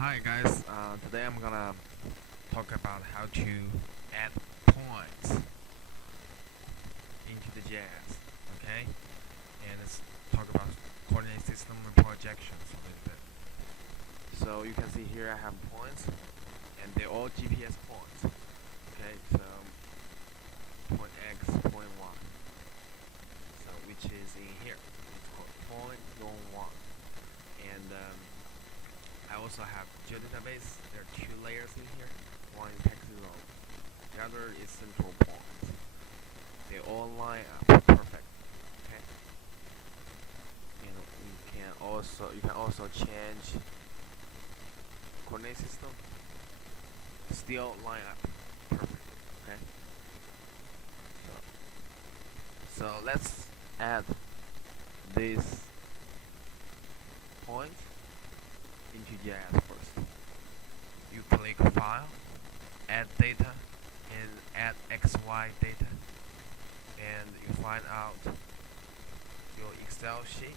Hi guys, today I'm gonna talk about how to add points into the jazz, okay? And let's talk about coordinate system and projections a little bit. So you can see here I have points, and they're all GPS points, okay? So point X, point Y, so which is in here. It's called point zone 1, and I also have geodatabase. There are two layers in here. One is text zone. The other is central point. They all line up perfect. Okay. And you can also change coordinate system. Still line up perfect. Okay. So let's add this point into JS first. You click File, Add Data, and add XY data, and you find out your Excel sheet,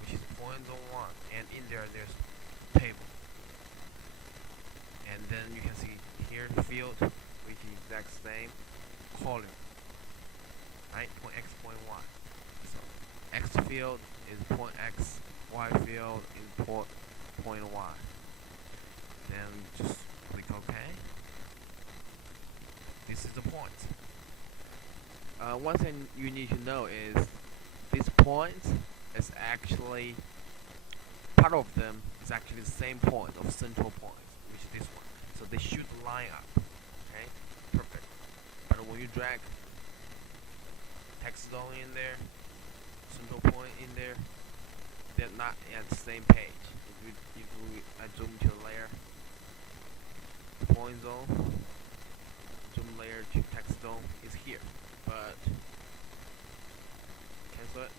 which is point zone 1, and in there's table, and then you can see here field, which is exact same column, right? Point X, point Y. So X field is point X, Y field is point Y. Then just click OK. This is the point. One thing you need to know is this point is actually part of them is actually the same point of central point, which is this one. So they should line up. Okay, perfect. But when you drag text zone in there, central point in there, they're not at the same page. I zoom to a layer, point zone, zoom layer to text zone is here, but cancel it.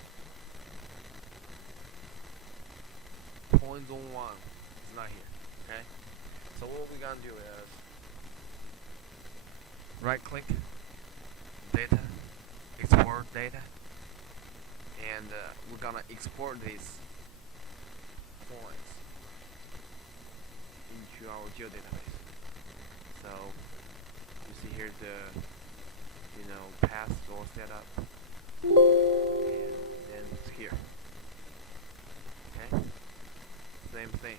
Point zone 1 is not here. Okay, so what we're gonna do is right click, data, export data, and we're gonna export these points into our geodatabase. So you see here the paths all set up, and then it's here. Okay, same thing,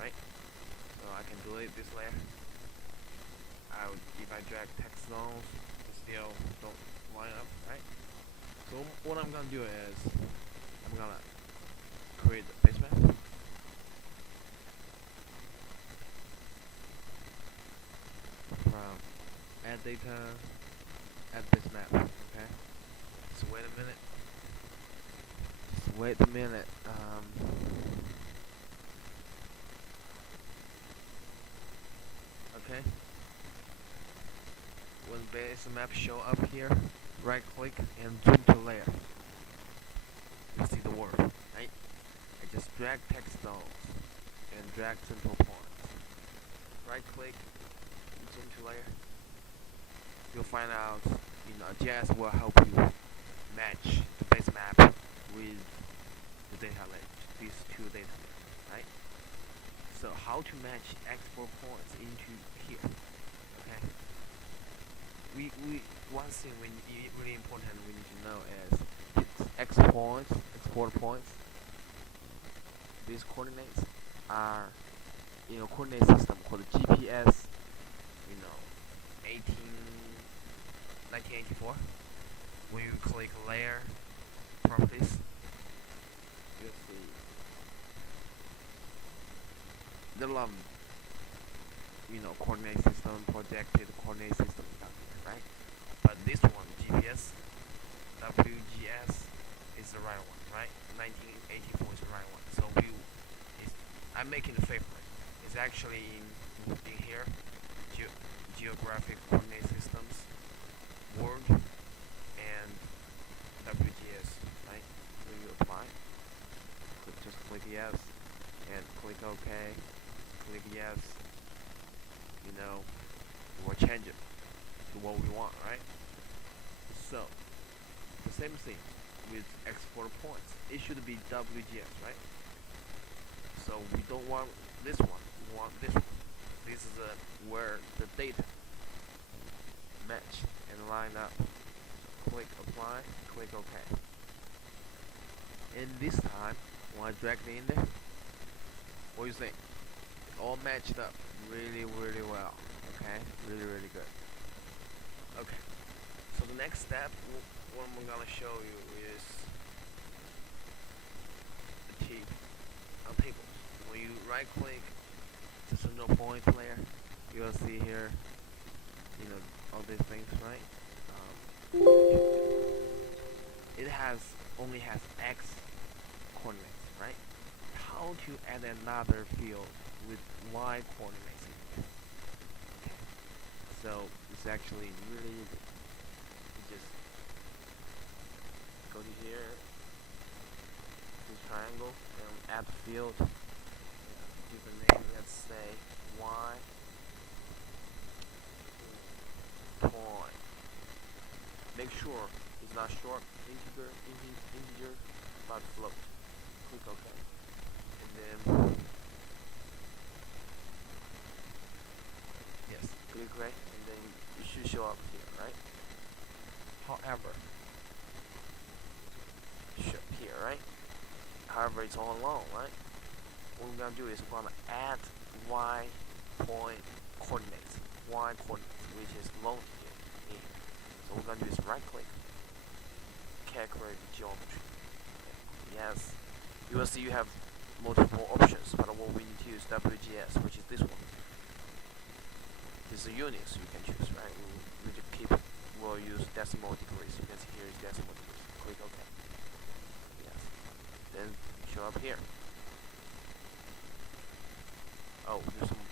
right? So I can delete this layer. If I drag text zones, it still don't line up, right? So what I'm gonna do is I'm gonna create the base map. From add data, add base map. Okay. So wait a minute. Just wait a minute. Okay. When base map show up here, right click and zoom to layer. You see the word, right? I just drag text zones and drag central points. Right click, zoom to layer. You'll find out, JS will help you match the base map with the data lake, these two data lakes, right? So how to match export points into here? Okay. We one thing really important we need to know is export points. These coordinates are coordinate system called GPS 1984. When you click layer properties, you'll see the coordinate system, projected coordinate system down here, right? But this one, GPS, WGS, is the right one, right? 1984 is the right one. So I'm making a favorite. It's actually in here, geographic coordinate systems, Word, and WGS, right? So you apply, just click yes, and click OK, click yes, we'll change it to what we want, right? So, the same thing with export points. It should be WGS, right? So we don't want this one. We want this one. This is where the data match and line up. Click apply, click OK. And this time, when I drag it in there, what do you think? It all matched up really well. Okay, really good. Okay, so the next step, what I'm gonna show you is the tables. When you right click the single point layer, you'll see here, all these things, right? It only has X coordinates, right? How to add another field with Y coordinates in here? Okay, so it's actually really easy. You just go to here, this triangle, and add field. Give a name. Let's say Y point. Make sure it's not short integer, but float. Click OK, and then yes, click OK, and then it should show up here, right? However, However, it's all along, right? What we're gonna do is we're gonna add Y point coordinates, which is long here. So what we're gonna do is right click, calculate geometry. Okay. Yes, you will see you have multiple options, but what we need to use WGS, which is this one. This is units you can choose, right? We just we'll use decimal degrees. You can see here is decimal degrees. Click OK. Yes. Then show up here. Oh, there's some.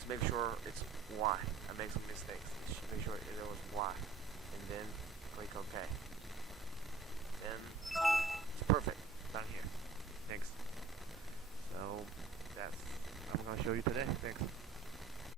To make sure it's Y. I make some mistakes. Make sure it was Y, and then click OK. Then it's perfect down here. Thanks. So I'm gonna show you today. Thanks.